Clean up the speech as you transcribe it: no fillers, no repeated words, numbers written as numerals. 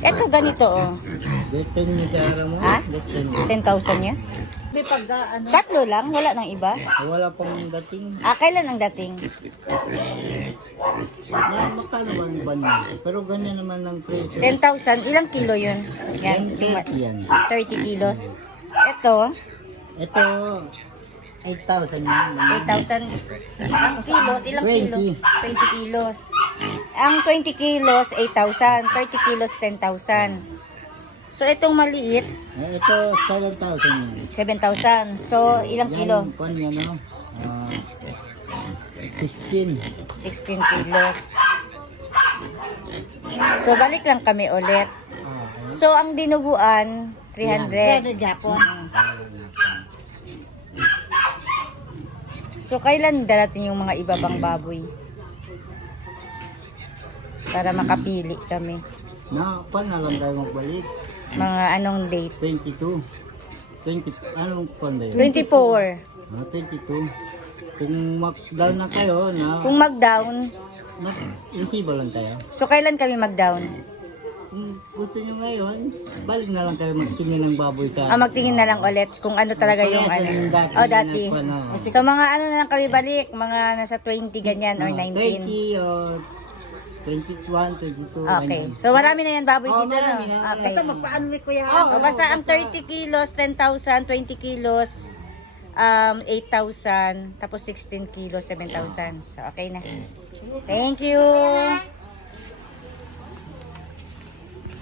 Ito ganito oh. Gaten niya kaya mo? Ha? Gaten. 10,000 niya? May pag ano. Tatlo lang, wala nang iba. Wala pang dating. Kailan ang dating? Na, baka naman ban mo. Pero ganyan naman ang presyo. 10,000, ilang kilo yun? Yan, 30 yan. 30 kilos. Ito, Ito, 8,000 yan. 8,000. Ang kilos, ilang 20. kilo? 20 kilos. Ang 20 kilos, 8,000. 30 kilos, 10,000. So, itong maliit, Ito, 7,000 yan. 7,000. So, ilang kilo? Yan, kwan yan, no? 16. 16 kilos. So, balik lang kami ulit. So, ang dinuguan, 300. Red Japon. So, kailan darating yung mga iba pang baboy? Para makapili kami. Na, kwan na lang tayo magbalik. Mga anong date? 22. 20, anong kwan ba yun? 24. 22. Kung mag-down na kayo, Kung mag-down, intibo lang tayo. so kailan kami mag-down? Kung gusto nyo ngayon, balik na lang kayo magtingin ng baboy ka. Magtingin na lang ulit kung ano talaga yung ano. Dati. So, mga ano na lang kami balik? Mga nasa 20 ganyan or 19. 20 or 21, 22. Okay. So, marami na yan baboy dito, no? marami na. Okay. Basta magpaano ni Kuya. O, basta ang 30 kilos, 10,000, 20 kilos, 8,000, tapos 16 kilos, 7,000. So, okay na. Thank you!